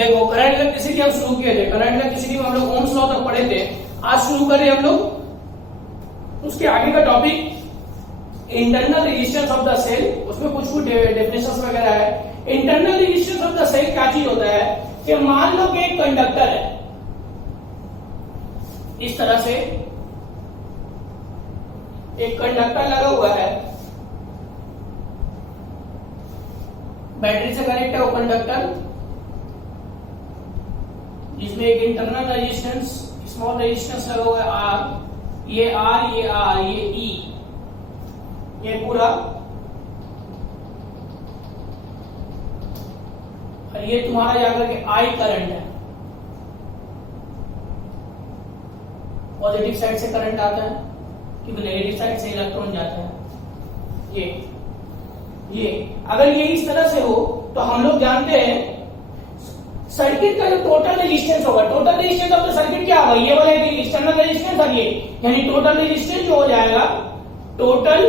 देखो current electricity हम शुरू किए थे, करंट इलेक्ट्रिसिटी में हम लोग ओम्स लॉ तक पढ़े थे। आज शुरू करें हम लोग उसके आगे का topic internal resistance of the cell. उसमें कुछ डेफिनेशंस वगैरह है। Internal resistance of the cell क्या चीज होता है कि मान लो कि एक कंडक्टर है, इस तरह से एक कंडक्टर लगा हुआ है, बैटरी से कनेक्ट है वो कंडक्टर, जिसमें एक इंटरनल रेजिस्टेंस स्मॉल रेजिस्टेंस लगा हुआ है आर, ये आर, ये आर, ये ई, ये पूरा, और ये तुम्हारा जाकर के आई करंट है। पॉजिटिव साइड से करंट आता है क्योंकि नेगेटिव साइड से इलेक्ट्रॉन जाता है। ये अगर ये इस तरह से हो तो हम लोग जानते हैं सर्किट का जो टोटल रेजिस्टेंस होगा, total resistance of the circuit क्या होगा, ये वाला एक्सटर्नल रेजिस्टेंस और ये, यानी टोटल रेजिस्टेंस जो हो जाएगा, total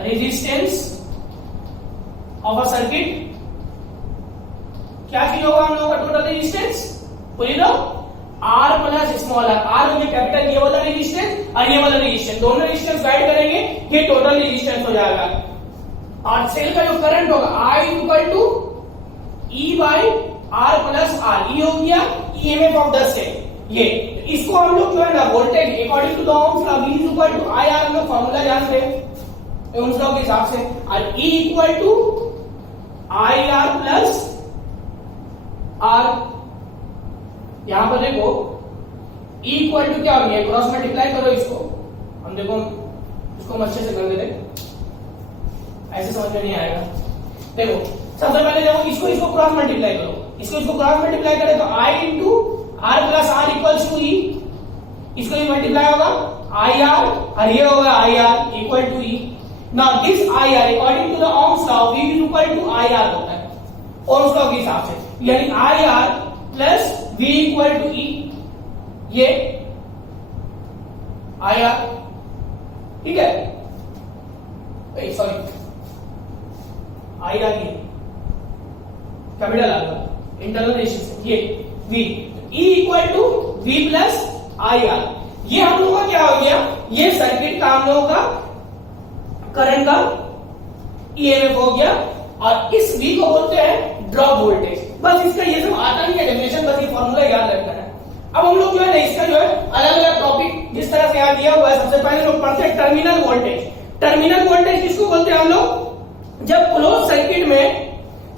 resistance of a circuit, क्या चीज होगा हम लोगों का टोटल रेजिस्टेंस, बोलिए तो R plus small r, R हो गया कैपिटल ये वाला रेजिस्टेंस और ये वाला रेजिस्टेंस, दोनों रेजिस्टेंस ऐड करेंगे ये टोटल रेजिस्टेंस हो जाएगा। और सेल का जो करंट होगा I equal to E by R plus R, E हो गया ईएमएफ ऑफ द सेल। ये इसको हम लोग जो है ना voltage according to the Ohm's law, V is equal to I R, हम लोग फॉर्मूला जानते हैं ओम्स लॉ के हिसाब से, और E equal to I R plus r. यहां पर देखो E इक्वल टू क्या हो गया, क्रॉस मल्टीप्लाई करो इसको, हम देखो इसको अच्छे से कर देते, ऐसे समझ में नहीं आएगा। देखो सबसे पहले देखो इसको क्रॉस मल्टीप्लाई करो, इसको क्रॉस मल्टीप्लाई करें तो I into R plus R equals to E, इसको ये मल्टीप्लाई होगा आई आर और ये होगा I R equal to E. Now this I R according to the Ohm's law V is equal to I R होता है Ohm's law के हिसाब से, यानी I R plus V equal to E, ये आई आर, ठीक है, sorry I R, ये कैपिटल आ गया इंटरनल रेजिस्टेंस, ये V, E equal to V plus I R. ये हम लोगों का क्या हो गया, ये सर्किट का हम लोगों का करंट का ईएमएफ हो गया, और इस V को बोलते हैं ड्रॉप वोल्टेज। बस इसका ये सब आता नहीं है डेफिनेशन, बस ये फॉर्मूला याद रखना है। अब हम लोग जो है ना इसका जो है अलग अलग टॉपिक जिस तरह से यहाँ दिया हुआ है, सबसे पहले लोग पढ़ते हैं टर्मिनल वोल्टेज। टर्मिनल वोल्टेज किसको बोलते हैं हम लोग, जब क्लोज सर्किट में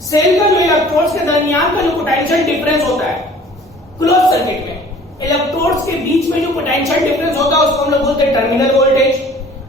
सेल का जो इलेक्ट्रोड्स के दरमियान का जो पोटेंशियल डिफरेंस होता है, क्लोज सर्किट में इलेक्ट्रोड्स के बीच में जो पोटेंशियल डिफरेंस होता है उसको हम लोग बोलते हैं टर्मिनल वोल्टेज।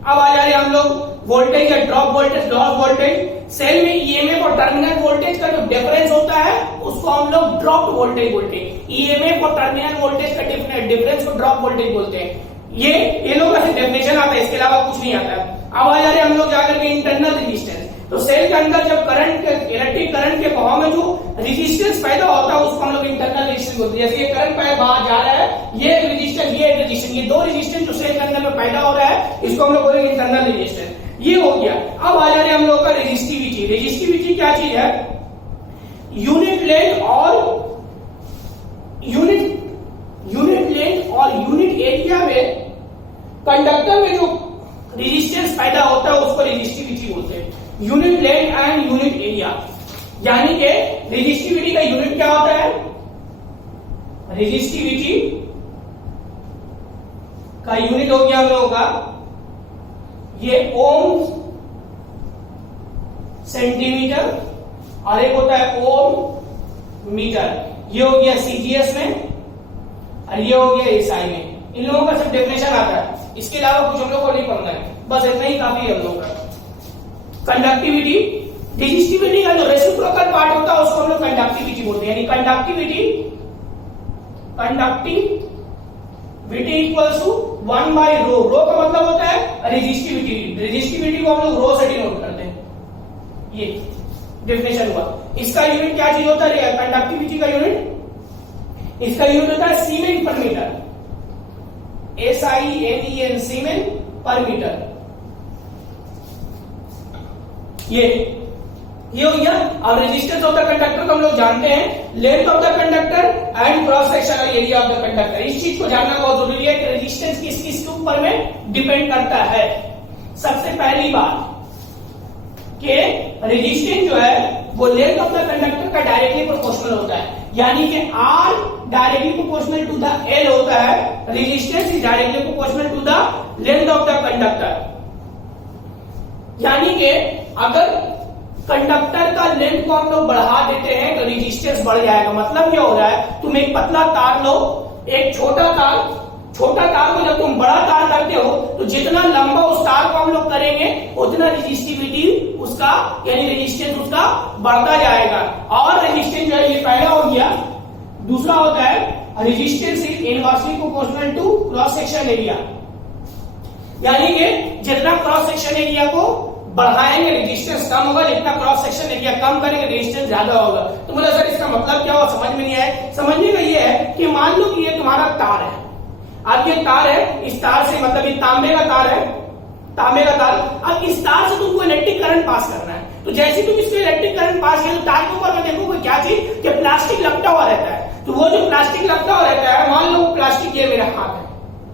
अब आ जा रहे हम लोग वोल्टेज या drop voltage, loss voltage. Cell में ईएमएफ और टर्मिनल वोल्टेज का जो डिफरेंस होता है उसको हम लोग ड्रॉप वोल्टेज बोलते हैं। ईएमएफ और टर्मिनल वोल्टेज का डिफरेंस को ड्रॉप वोल्टेज बोलते हैं। ये लोग का डेफिनेशन आता है, इसके अलावा कुछ नहीं आता है। अब आ जा रहे हम लोग जाकर के इंटरनल रेजिस्टेंस। तो सेल के अंदर जब करंट इलेक्ट्रिक करंट के प्रभाव में जो रेजिस्टेंस पैदा होता है उसको हम लोग इंटरनल रेजिस्टेंस बोलते हैं। जैसे ये करंट बाहर जा रहा है, ये रेजिस्टेंस, ये रेजिस्टेंस, ये दो रेजिस्टेंस जो सेल के अंदर में पैदा हो रहा है इसको हम लोग बोलेंगे इंटरनल रेजिस्टेंस। ये हो गया। अब आ जा रहे हम लोग का रेजिस्टिविटी। रेजिस्टिविटी क्या चीज है, यूनिट लेंथ और यूनिट लेंथ और यूनिट एरिया में कंडक्टर में जो रेजिस्टेंस पैदा होता है उसको रेजिस्टिविटी बोलते हैं। Unit length and unit area, यानी कि रेजिस्टिविटी का यूनिट क्या होता है, रेजिस्टिविटी का यूनिट हो गया हम लोगों का ये ओम सेंटीमीटर, और एक होता है ओम मीटर। ये हो गया सीजीएस में और ये हो गया एसआई में। इन लोगों का सिर्फ डेफिनेशन आता है, इसके अलावा कुछ हम लोग को नहीं पढ़ना है, बस इतना ही काफी है हम लोग का। कंडक्टिविटी, रेजिस्टिविटी का जो रेसिप्रोकल पार्ट होता है उसको हम लोग कंडक्टिविटी बोलते हैं, यानी conductivity equals to 1 by rho. Rho का मतलब होता है रेजिस्टिविटी। रेजिस्टिविटी को हम लोग रो से डिनोट करते हैं। ये डेफिनेशन हुआ। इसका यूनिट क्या चीज होता है, कंडक्टिविटी का यूनिट, इसका यूनिट होता है सीमेन पर मीटर, SIMEN, सीमेन पर मीटर। ये ये हो गया। अब रेजिस्टेंस ऑफ द कंडक्टर को हम लोग जानते हैं, length of the conductor and cross sectional area of the conductor. इस चीज को जानना बहुत जरूरी है कि रेजिस्टेंस किस किस के ऊपर में डिपेंड करता है। सबसे पहली बात कि रेजिस्टेंस जो है वो लेंथ ऑफ द कंडक्टर का डायरेक्टली प्रोपोर्शनल होता है, यानी कि R directly proportional to the L होता है, resistance is directly proportional to the length of the conductor. यानी कि अगर कंडक्टर का लेंथ को हम लोग बढ़ा देते हैं तो रेजिस्टेंस बढ़ जाएगा। मतलब क्या हो रहा है, तुम एक पतला तार लो, एक छोटा तार को जब तुम बड़ा तार करते हो तो जितना लंबा उस तार को हम लोग करेंगे उतना रेजिस्टिविटी उसका यानी रेजिस्टेंस उसका बढ़ता जाएगा। और रेजिस्टेंस जो है ये पहला हो गया। दूसरा होता है resistance is inversely proportional to cross section area, यानी कि जितना क्रॉस सेक्शन एरिया को बढ़ाएंगे रेजिस्टेंस कम होगा, जितना क्रॉस सेक्शन एरिया कम करेंगे रेजिस्टेंस ज्यादा होगा। तो बोला सर इसका मतलब क्या हुआ, समझ में नहीं आया। समझने का ये है कि मान लो कि ये तुम्हारा तार है, अब ये तार है, इस तार से मतलब ये तांबे का तार है, तांबे का तार। अब इस तार से तुमको इलेक्ट्रिक करंट पास करना है, तो जैसे तुम इसको इलेक्ट्रिक करंट पास किया तो तार के ऊपर में देखोगे क्या चीज कि प्लास्टिक लपटा हुआ रहता है। तो वो जो प्लास्टिक लपटा हुआ रहता है, मान लो प्लास्टिक ये मेरा हाथ है,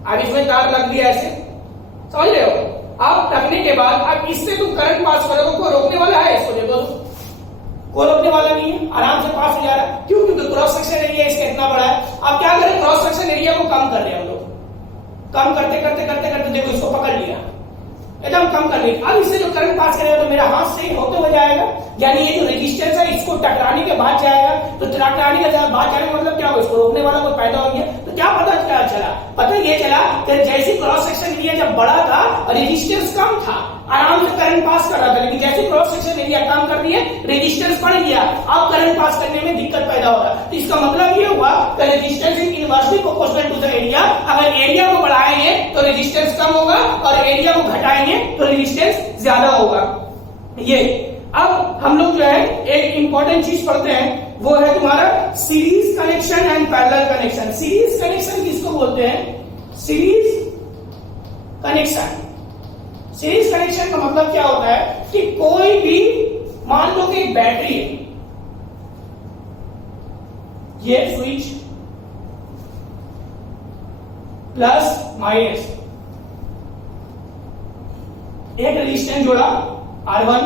अब इसमें तार लग दिया ऐसे, समझ रहे हो। अब रखने के बाद अब इससे तुम करंट पास करोगे, कोई रोकने वाला है इसको, देखो कोई रोकने वाला नहीं है, आराम से पास हो जा रहा है। क्यों? क्योंकि क्रॉस सेक्शन एरिया इसका इतना बड़ा है। अब क्या करें, क्रॉस सेक्शन एरिया को कम कर रहे हैं हम लोग, कम करते करते करते करते देखो इसको पकड़ लिया, एकदम कम कर लिया। अब इससे जो करंट पास करेगा तो मेरा हाथ से होते हुए जाएगा, यानी ये जो रेजिस्टेंस है इसको टकराने के बाद जाएगा। तो टकराने के बाद जाने का मतलब क्या होगा, इसको रोकने वाला कोई पैदा हो गया। तो क्या पता चला, पता ये चला कि जैसे क्रॉस सेक्शन एरिया जब बड़ा था रेजिस्टेंस कम था, आराम से करंट पास कर रहा था, लेकिन जैसे क्रॉस सेक्शन एरिया कम कर दिए रेजिस्टेंस बढ़ गया, अब करंट पास करने में दिक्कत पैदा हो रहा है। तो इसका मतलब ये हुआ कि resistance is inversely proportional to the area. अगर एरिया को बढ़ाएंगे तो रेजिस्टेंस कम होगा और एरिया को घटाएंगे तो रेजिस्टेंस ज्यादा होगा। ये अब हम लोग जो है एक इंपॉर्टेंट चीज पढ़ते हैं, वो है तुम्हारा series connection and parallel connection. Series connection किसको बोलते हैं, सीरीज कनेक्शन। सीरीज कनेक्शन का मतलब क्या होता है कि कोई भी, मान लो कि एक बैटरी है, ये स्विच प्लस माइनस, एक रेजिस्टेंस जोड़ा R1,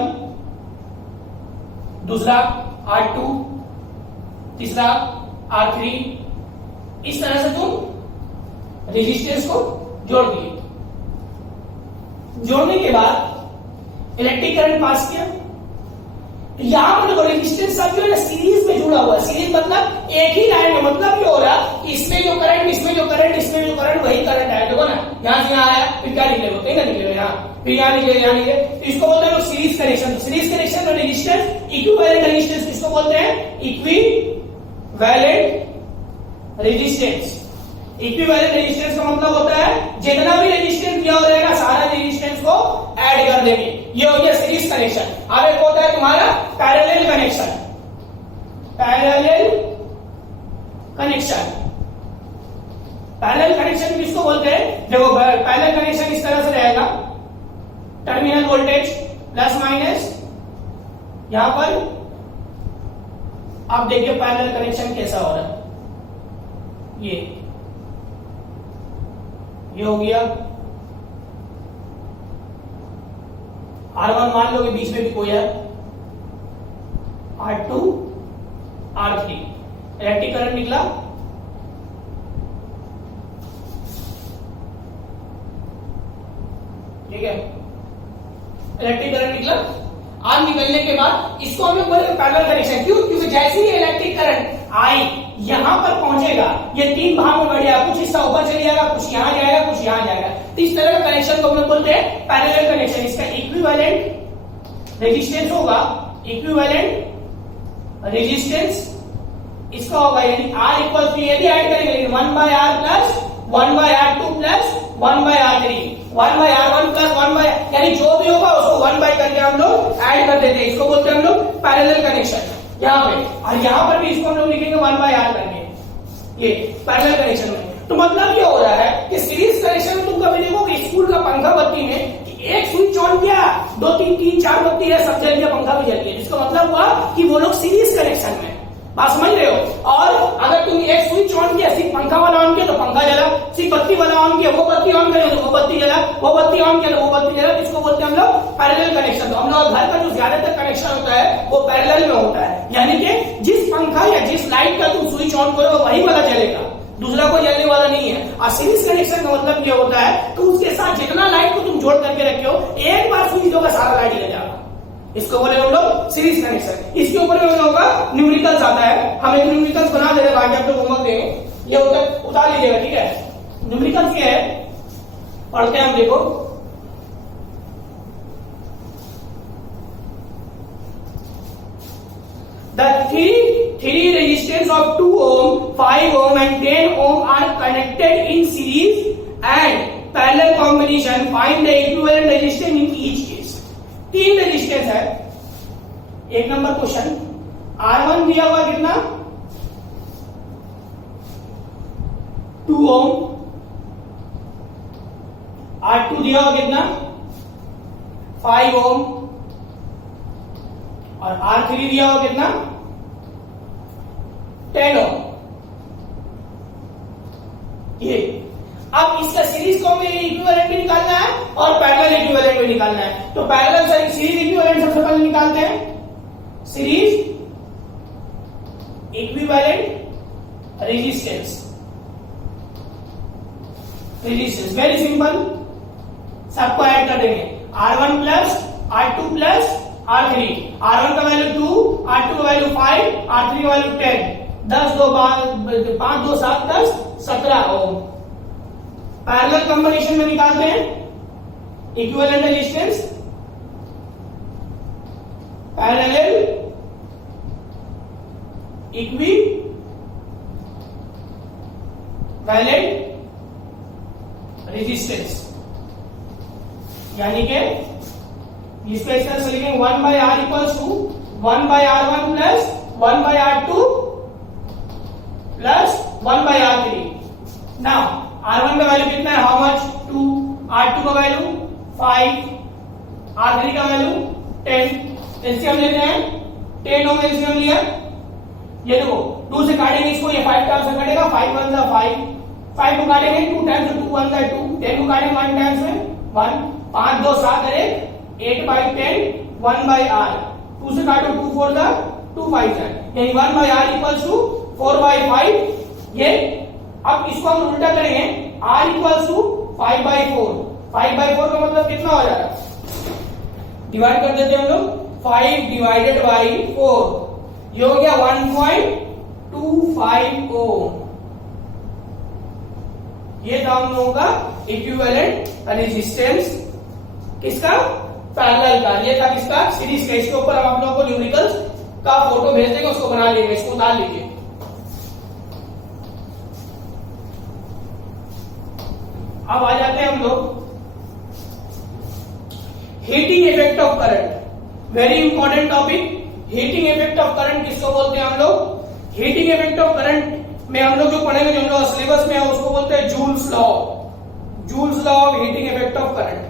दूसरा R2, तीसरा R3, इस तरह से तुम रेजिस्टेंस को जोड़ दिए। जोड़ने के बाद इलेक्ट्रिक करंट पास किया, तो यहां पर देखो रेजिस्टेंस सब जो है ना सीरीज में जुड़ा हुआ है। सीरीज मतलब एक ही लाइन में, मतलब ये हो रहा कि इसमें जो करंट, इसमें जो करंट, इसमें जो करंट, वही करंट आया। देखो ना, यहां से यहां आया, फिर क्या निकलेगा, कहीं ना निकलेगा यहाँ, फिर यहाँ निकले, यहाँ निकले। तो इसको बोलते हैं सीरीज कनेक्शन। सीरीज कनेक्शन में रेजिस्टेंस, इक्विवेलेंट रेजिस्टेंस किसको बोलते हैं, इक्विवेलेंट रेजिस्टेंस। इक्विवेलेंट रेजिस्टेंस का मतलब होता है जितना भी रेजिस्टेंस दिया हो रहेगा सारा रेजिस्टेंस को ऐड कर देंगे, ये हो गया सीरीज कनेक्शन। अब एक होता है तुम्हारा parallel connection. Parallel connection, parallel connection किसको बोलते हैं, देखो पैरेलल कनेक्शन इस तरह से रहेगा, टर्मिनल वोल्टेज प्लस माइनस, यहां पर आप देखिए पैरेलल कनेक्शन कैसा हो रहा है, ये हो गया। R1 मान लो कि बीच में भी कोई है, R2, R3, इलेक्ट्रिक करंट निकला, ठीक है, इलेक्ट्रिक करंट निकला। आज निकलने के बाद इसको हम लोग बोलेंगे पैरेलल कनेक्शन। क्यों? क्योंकि जैसे ही इलेक्ट्रिक करंट आई यहां पर पहुंचेगा, ये तीन भाग में बढ़ जाएगा, कुछ हिस्सा ऊपर चले जाएगा, कुछ यहां जाएगा, कुछ यहां जाएगा। तो इस तरह का कनेक्शन को हम लोग बोलते हैं पैरेलल कनेक्शन। इसका इक्विवेलेंट रेजिस्टेंस होगा, इक्विवेलेंट रेजिस्टेंस इसका होगा, यानी R इक्वल टू, ये भी ऐड करेंगे लेकिन 1/R plus 1/R2 plus 1/R3, 1/R1 plus 1/, यानी जो भी होगा उसको 1 करके हम लोग ऐड कर देते हैं। इसको बोलते हैं हम लोग पैरेलल कनेक्शन यहाँ पे, और यहाँ पर भी इसको हम लोग लिखेंगे 1/R करके, ये पैरेलल कनेक्शन में। तो मतलब ये हो रहा है कि सीरीज कनेक्शन में तुम कभी देखोगे स्कूल का पंखा बत्ती में कि एक स्विच ऑन किया, 2 3 3 4 बत्ती है, सब जल गया, पंखा भी जल गया, जिसका मतलब हुआ कि वो लोग सीरीज कनेक्शन में। बात समझ रहे हो? और अगर तुम एक स्विच ऑन किया, सिर्फ पंखा वाला ऑन किया तो पंखा जला, सिर्फ बत्ती वाला ऑन किया, वो बत्ती ऑन करे तो वो बत्ती जला, वो बत्ती ऑन किया तो वो बत्ती जला, इसको बोलते हैं हम लोग पैरेलल कनेक्शन। तो हम लोग घर का जो ज्यादातर कनेक्शन होता है वो पैरेलल में होता है, यानी कि जिस पंखा या जिस लाइट का तुम स्विच ऑन करोगे वही वाला जलेगा, दूसरा कोई जलने वाला नहीं है। और सीरीज कनेक्शन का मतलब ये होता है कि उसके साथ जितना लाइट को तुम जोड़ करके रखे हो, एक बार स्विच दोगे सारा लाइट जल जाएगा, इसको बोले हम लोग सीरीज कनेक्शन। इसके ऊपर हम लोगों का न्यूमेरिकल्स आता है, हम एक न्यूमेरिकल्स बना दे रहे हैं, आगे आप लोग होमवर्क देंगे, ये उतार लीजिएगा, ठीक है। न्यूमेरिकल्स क्या है पढ़ते हैं हम, देखो the three resistance of 2 ohm, 5 ohm and 10 ohm are connected in series and parallel combination. Find the equivalent resistance in each case. 3 resistance है। एक नंबर क्वेश्चन, R1 दिया हुआ कितना 2 ओम, R2 दिया हुआ कितना 5 ओम और R3 दिया हुआ कितना 10 ओम। ये अब इसका सीरीज को में इक्विवेलेंट भी निकालना है और पैरेलल इक्विवेलेंट भी निकालना है। तो पैरेलल से सीरीज इक्विवेलेंट सबसे पहले निकालते हैं। Series equivalent resistance, resistance very simple, सबको ऐड कर देंगे, R1 plus R2 plus R3। R1 का वैल्यू 2, R2 का वैल्यू 5, R3 का वैल्यू 10, 10 2 5 2 7 10 17 ओम। पैरेलल कॉम्बिनेशन में निकालते हैं equivalent resistance, parallel equivalent resistance, यानी कि इसको इस तरह से लिखेंगे 1/R equals to 1/R1 plus 1/R2 plus 1/R3। Now R1 का वैल्यू कितना है, हाउ मच 2, R2 का वैल्यू 5, R3 का वैल्यू 10। एलसीएम लेते हैं, 10 ओम एलसीएम लिया, ये देखो 2 से काटेंगे इसको, ये 5 टाइम्स से कटेगा, 5 1 जा 5, 5 को काटेंगे 2 टाइम्स, 2 1 जा 2, 10 को काटेंगे 1 टाइम्स में 1, 5 2 7 अरे 8/10 1/R, 2 से काटो 2 4 जा 2 5 जा, यानी 1/R इक्वल्स टू 4/5। ये अब इसको हम उल्टा करेंगे, R इक्वल्स टू 5/4, 5/4 का मतलब कितना हो जाएगा, डिवाइड कर देते हैं हम लोग, 5 डिवाइडेड बाई 4, ये हो गया 1.25 ओम। ये था हम लोगों का इक्विवेलेंट रेजिस्टेंस, किसका, पैरेलल का। ये था किसका, सीरीज का। इसके ऊपर हम आप लोगों को न्यूमेरिकल्स का फोटो भेज देंगे, उसको बना लेंगे, इसको उतार लीजिए। अब आ जाते हैं हम लोग heating effect of current, very important topic. Heating effect of current किसको बोलते हैं हम लोग, हीटिंग इफेक्ट ऑफ करंट में हम लोग जो पढ़ेंगे, जो हम लोग सिलेबस में है उसको बोलते हैं joules law, joules law of heating effect of current.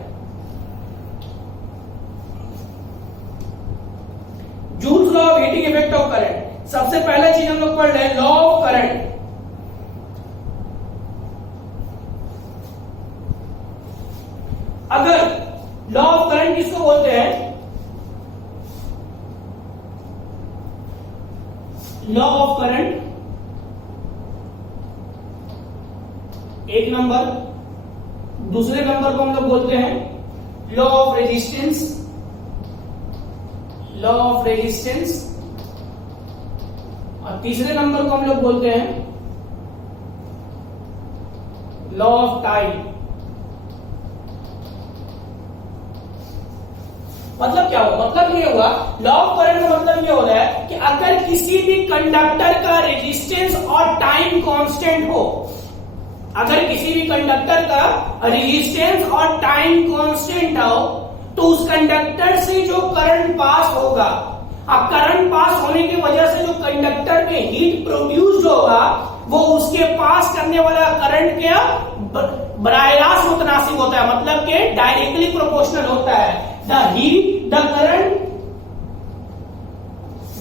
Joules law of heating effect of current, सबसे पहला चीज हम लोग पढ़ रहे हैं लॉ ऑफ करंट। अगर लॉ ऑफ करंट किसको बोलते हैं, लॉ ऑफ करंट एक नंबर, दूसरे नंबर को हम लोग बोलते हैं law of resistance, law of resistance, और तीसरे नंबर को हम लोग बोलते हैं लॉ ऑफ टाइम। मतलब क्या हुआ, मतलब ये हुआ, लॉ ऑफ करंट का मतलब ये हो रहा है कि अगर किसी भी कंडक्टर का रेजिस्टेंस और टाइम कांस्टेंट हो, अगर किसी भी कंडक्टर का रेजिस्टेंस और टाइम कांस्टेंट हो, तो उस कंडक्टर से जो करंट पास होगा, अब करंट पास होने की वजह से जो कंडक्टर में हीट प्रोड्यूस होगा, वो उसके पास करने वाला करंट क्या बराह रास्त मुतनासिब होता है, मतलब कि डायरेक्टली प्रोपोर्शनल होता है। The current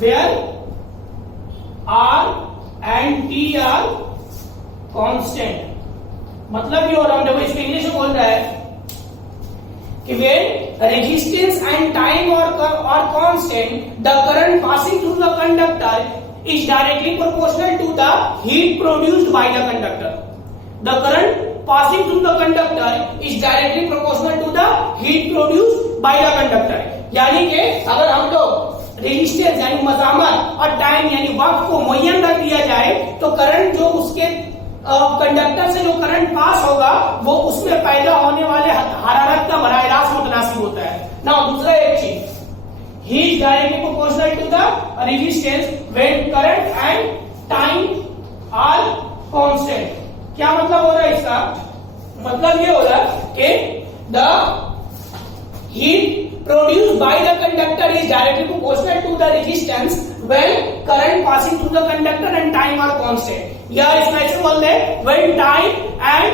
where R and T are constant, मतलब ये हो रहा है, देखो इसको इंग्लिश में बोल रहा है कि when resistance and time are constant, the current passing through the conductor is directly proportional to the heat produced by the conductor. The current passing through the conductor is directly proportional to the heat produced by the conductor. यानी कि अगर हम लोग resistance यानी मज़ामत और time यानी वक्त को मुय्यन रख दिया जाए तो करंट जो उसके कंडक्टर से जो करंट पास होगा वो उसमें पैदा होने वाले हरारत का बराह रास्त मुतनासिब होता है ना। दूसरा एक चीज, H is directly proportional to the resistance when current and time are constant. क्या मतलब हो रहा है इसका? मतलब ये हो रहा है कि the heat produced by the conductor is directly proportional to the resistance when current passing through the conductor and time are constant. या इसमें ऐसे बोल दे when time and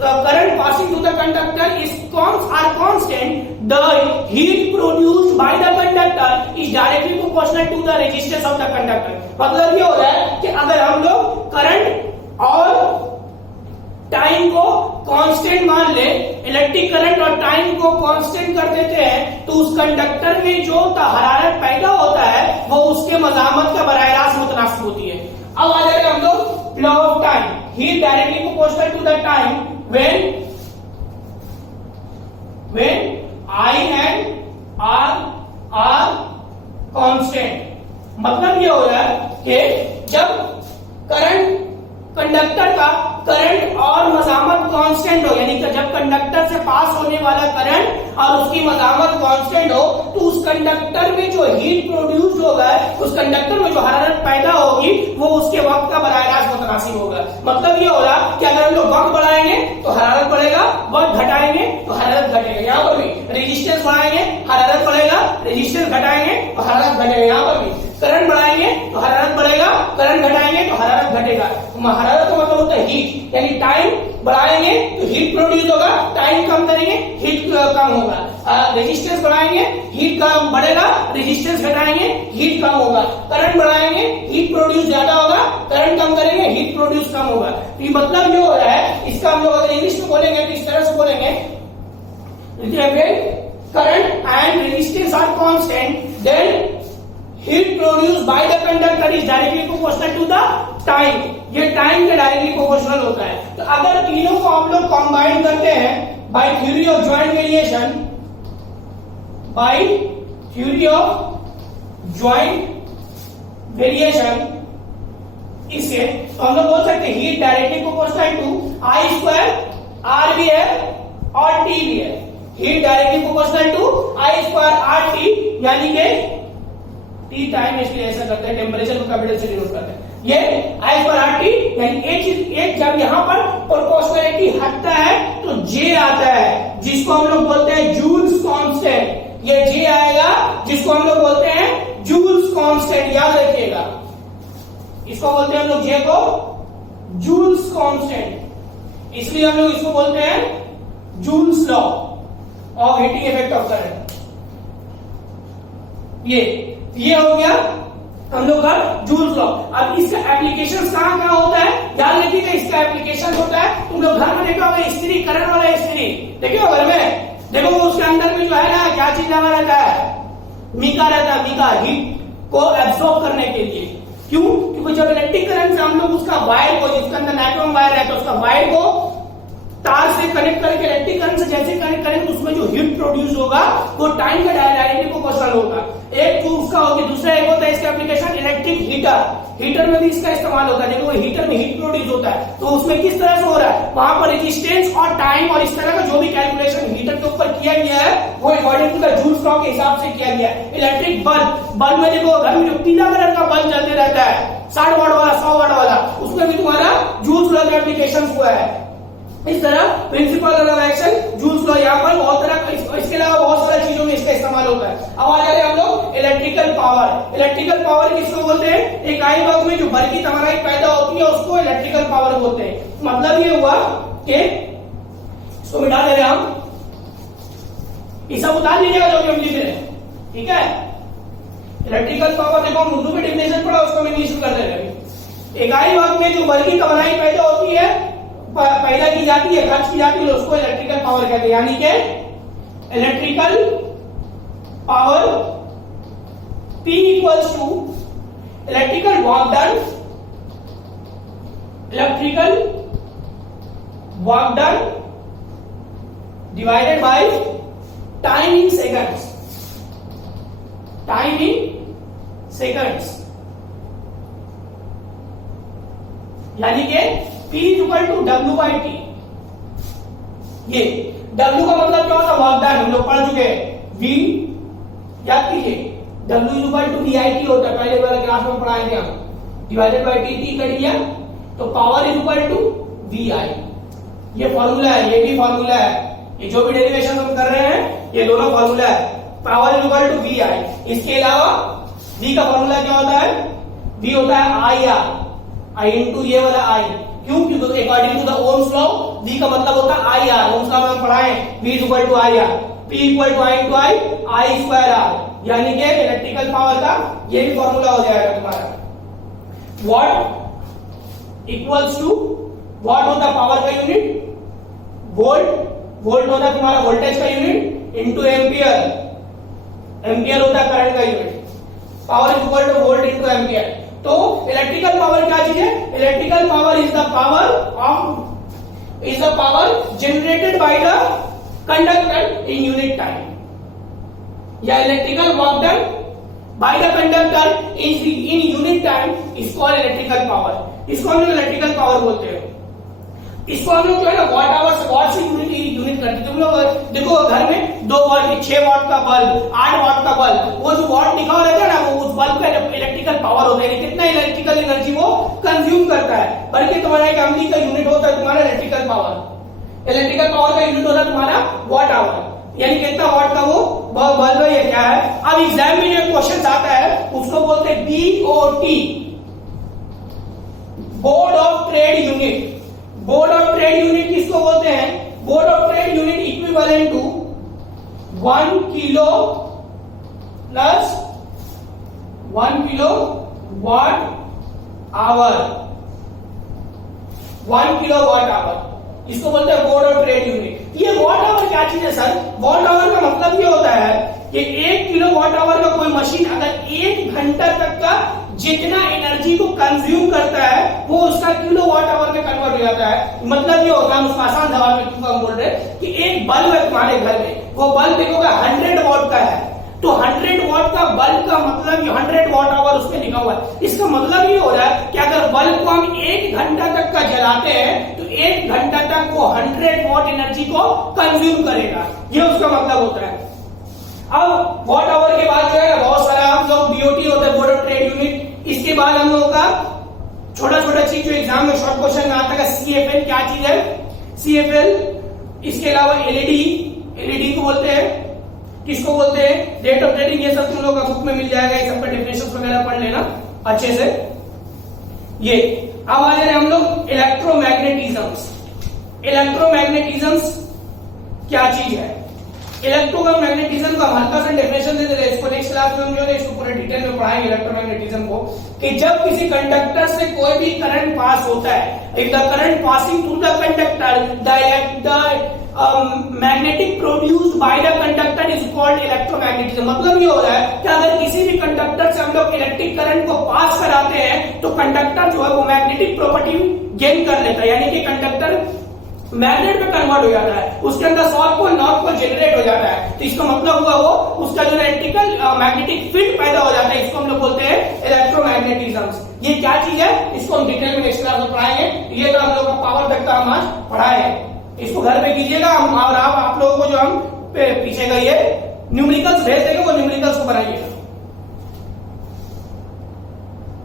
current passing through the conductor are constant, the heat produced by the conductor is directly proportional to the resistance of the conductor. मतलब ये हो रहा है कि अगर हम लोग करंट और टाइम को कांस्टेंट मान ले, इलेक्ट्रिक करंट और टाइम को कांस्टेंट कर देते हैं तो उस कंडक्टर में जो हरारत पैदा होता है वो उसके मज़ामत का बराह रास्त मुतनासिब होती है। अब आ जाएगा हम लोग law of time, H directly proportional to the time when I and R are constant. मतलब ये हो रहा है कि जब करंट कंडक्टर का करंट और मज़ामत कांस्टेंट हो, यानी कि जब कंडक्टर से पास होने वाला करंट और उसकी मज़ामत कांस्टेंट हो तो उस कंडक्टर में जो हीट प्रोड्यूस होगा, उस कंडक्टर में जो हरारत पैदा होगी वो उसके वक्त का बराह रास्त मुतनासिब होगा। मतलब ये हो रहा कि अगर हम लोग वक्त बढ़ाएंगे तो हरारत बढ़ेगा, वक्त घटाएंगे तो हरारत घटेगा। यहाँ पर भी रेजिस्टेंस बढ़ाएंगे हरारत बढ़ेगा, रेजिस्टेंस घटाएंगे तो हरारत घटेगा। यहाँ पर भी करंट बढ़ाएंगे तो हरारत बढ़ेगा, करंट घटाएंगे तो हरारत घटेगा। हरारत का मतलब होता है हीट, यानी टाइम बढ़ाएंगे तो हीट प्रोड्यूस होगा, टाइम कम करेंगे हीट कम होगा। रेजिस्टेंस बढ़ाएंगे हीट कम बढ़ेगा, रेजिस्टेंस घटाएंगे हीट कम होगा। करंट बढ़ाएंगे हीट प्रोड्यूस ज्यादा होगा, करंट कम करेंगे हीट प्रोड्यूस कम होगा। तो ये मतलब ये हो रहा है, इसका हम लोग अगर इंग्लिश में बोलेंगे तो इस तरह से बोलेंगे, current and resistance are constant then heat produced by the conductor is directly proportional to the time। ये टाइम के डायरेक्टली प्रोपोर्शनल होता है। तो अगर तीनों को हम लोग कंबाइन करते हैं by theory of joint variation, by theory of joint variation, इससे तो हम लोग बोल सकते हैं heat directly proportional to I square R भी है और टी भी है। Heat directly proportional to I square R T, यानी कि टी टाइम इसलिए ऐसा करते हैं, टेम्परेचर को कैपिटल से डिनोट करते हैं। ये आई पर आर टी, यानी एक जब यहां पर प्रोपोर्शनलिटी हटता है तो जे आता है, जिसको हम लोग बोलते हैं जूल्स कांस्टेंट। ये जे आएगा जिसको हम लोग बोलते हैं जूल्स कांस्टेंट, याद रखिएगा। इसको बोलते हैं हम लोग जे को जूल्स कांस्टेंट, इसलिए हम लोग इसको बोलते हैं joules law of heating effect of current. ये हो गया हम लोग का जूल्स लॉ। अब इसका एप्लीकेशन कहां होता है, ध्यान रखिएगा। इसका एप्लीकेशन होता है, तुम लोग घर में देखा होगा इस्त्री, करंट वाला इस्त्री देखे हो घर में, देखो उसके अंदर में जो है ना क्या चीज लगा रहता है, मीका रहता है। मीका हीट को एब्सॉर्ब करने के लिए। क्यों? क्योंकि जब इलेक्ट्रिक करंट से हम लोग उसका वायर को, जिसके अंदर नाइट्रोन वायर रहता है, उसका वायर को तार से कनेक्ट करके इलेक्ट्रिक करंट से जैसे कनेक्ट करेंगे तो उसमें जो हीट प्रोड्यूस होगा वो टाइम का डायरेक्टली प्रोपोर्शनल होगा। एक तो उसका होगी, दूसरा एक होता है इसका एप्लीकेशन इलेक्ट्रिक हीटर। हीटर में भी इसका इस्तेमाल होता है। देखो हीटर में हीट प्रोड्यूस होता है तो उसमें किस तरह से हो रहा है, वहां पर रेजिस्टेंस और टाइम और इस तरह का जो भी कैलकुलेशन हीटर के ऊपर किया गया है वो according to the Joule's law के हिसाब से किया गया है। इलेक्ट्रिक बल्ब में देखो घर में जो पीला कलर का बल्ब जलते रहता है 60 वाट वाला 100 वाट वाला, उसमें भी तुम्हारा जूल्स लॉ का एप्लीकेशन हुआ है। इस तरह principle of action joules law यहाँ पर बहुत तरह, इसके अलावा बहुत सारी चीजों में इसका इस्तेमाल होता है। अब आ जा रहे हैं हम लोग इलेक्ट्रिकल पावर। इलेक्ट्रिकल पावर किसको बोलते हैं? एक आई में जो बल्कि तमन्नाई पैदा होती है उसको इलेक्ट्रिकल पावर बोलते हैं। मतलब ये हुआ कि इसको मिटा दे रहे हम, ये सब उतार लीजिएगा जो भी हम लिख रहे हैं, ठीक है। इलेक्ट्रिकल पावर देखो हम उर्दू में डेफिनेशन पढ़ा, उसको हम इंग्लिश में कर दे रहे हैं। इकाई वक्त में जो बल की तवानाई पैदा होती है, पैदा की जाती है, खर्च की जाती है, उसको इलेक्ट्रिकल पावर कहते हैं। यानी कि electrical power P equals to electrical work done, electrical work done divided by time in seconds, time in seconds. यानी कि P is equal to W by T. ये W का मतलब क्या होता है? वर्क डन, हम लोग पढ़ चुके हैं। V याद कीजिए, W is equal to VIT होता है, पहले वाले क्लास में पढ़ाए थे हम। डिवाइडेड बाई टी कर दिया तो power is equal to VI। ये फॉर्मूला है, ये भी फॉर्मूला है, ये जो भी डेरिवेशन हम कर रहे हैं ये दोनों फॉर्मूला है। Power is equal to VI। इसके अलावा V का फॉर्मूला क्या होता है? V होता है IR, I इंटू ये वाला I। क्यों? क्योंकि according to the Ohm's law V का मतलब होता है IR। ओम्स लॉ में हम पढ़ाए V is equal to IR, P equal to I into I square R। यानी कि इलेक्ट्रिकल पावर का ये भी फॉर्मूला हो जाएगा तुम्हारा। वॉट इक्वल्स टू, वॉट होता है पावर का यूनिट, वोल्ट, वोल्ट होता है तुम्हारा वोल्टेज का यूनिट, इंटू एम्पियर, एम्पियर होता है करंट का unit. Power is equal to volt into ampere. तो इलेक्ट्रिकल पावर क्या चीज है? Electrical power is the power generated by the conductor in unit time, या electrical work done by the conductor in unit time is called electrical power. इसको हम लोग electrical power बोलते हैं। इसको हम लोग जो है ना वॉट आवर से, वॉट से यूनिट करते हैं। तुम लोग देखो घर में 2 वॉट, 6 वॉट का बल्ब, 8 वॉट का बल्ब, वो जो वॉट लिखा हुआ रहता है ना, वो उस बल्ब का इलेक्ट्रिकल पावर होता है, कितना इलेक्ट्रिकल एनर्जी वो कंज्यूम करता है। बल्कि तुम्हारा एक अम्ली का यूनिट होता है तुम्हारा इलेक्ट्रिकल पावर। इलेक्ट्रिकल पावर का यूनिट होता है तुम्हारा वॉट आवर, यानी कितना वॉट का वो बल्ब है, ये क्या है। अब एग्जाम में जो क्वेश्चन आता है उसको बोलते हैं BOT, board of trade unit. Board of trade unit किसको बोलते हैं? Board of trade unit equivalent to 1 kilo plus 1 kilo watt hour, 1 kilo watt hour, इसको बोलते हैं बोर्ड ऑफ ट्रेड यूनिट। ये वाट आवर क्या चीज है सर? वाट आवर का मतलब ये होता है कि 1 किलो वाट आवर का कोई मशीन अगर 1 घंटा तक का जितना एनर्जी को कंज्यूम करता है वो उसका किलो वाट आवर में कन्वर्ट हो जाता है। मतलब ये होता है, उसका आसान जवाब में तुमको हम बोल रहे हैं कि एक बल्ब है तुम्हारे घर में, वो बल्ब देखोगे 100 वॉट का है, तो 100 वॉट का बल्ब का मतलब 100 वॉट आवर उसमें लिखा हुआ है। इसका मतलब ये हो रहा है कि अगर बल्ब को हम 1 घंटा तक का जलाते हैं तो 1 घंटा तक वो 100 वॉट एनर्जी को कंज्यूम करेगा, ये उसका मतलब होता है। अब वॉट आवर के बाद जो है बहुत सारा हम लोग BOT होता है, बोर्ड ऑफ ट्रेड यूनिट। इसके बाद हम लोगों का छोटा छोटा चीज जो एग्जाम में शॉर्ट क्वेश्चन में आता है, CFL क्या चीज है? CFL, इसके अलावा LED को बोलते हैं, किसको बोलते हैं? Rate of trading. ये सब तुम लोग का बुक में मिल जाएगा, ये सबका डेफिनेशन वगैरह पढ़ लेना अच्छे से। ये अब आ जा रहे हम लोग इलेक्ट्रोमैग्नेटिज्म्स। इलेक्ट्रोमैग्नेटिज्म्स क्या चीज है? इलेक्ट्रोमैग्नेटिज्म का हल्का सा डेफिनेशन दे दे, इसको नेक्स्ट क्लास में हम जो है इसको पूरे डिटेल में पढ़ाएंगे इलेक्ट्रोमैग्नेटिज्म को, कि जब किसी कंडक्टर से कोई भी करंट पास होता है, if the current passing through the conductor the magnetic produced by the conductor is called electromagnetism. मतलब ये हो रहा है कि अगर किसी भी कंडक्टर से हम लोग इलेक्ट्रिक करंट को पास कराते हैं तो कंडक्टर जो है वो मैग्नेटिक प्रॉपर्टी गेन कर लेता है, यानी कि कंडक्टर मैग्नेट में कन्वर्ट हो जाता है, उसके अंदर south pole north pole generate हो जाता है। तो इसका मतलब हुआ वो उसका जो इलेक्ट्रिकल मैग्नेटिक फील्ड पैदा हो जाता है, इसको हम लोग बोलते हैं इलेक्ट्रोमैग्नेटिज्म। ये क्या चीज है इसको हम डिटेल में नेक्स्ट क्लास में पढ़ाएंगे। ये तो हम लोग का पावर तक का हम आज पढ़ाए हैं, इसको घर पे कीजिएगा। हम और आप लोगों को जो हम पीछे का ये न्यूमेरिकल्स भेज देंगे वो न्यूमेरिकल्स को बनाइएगा।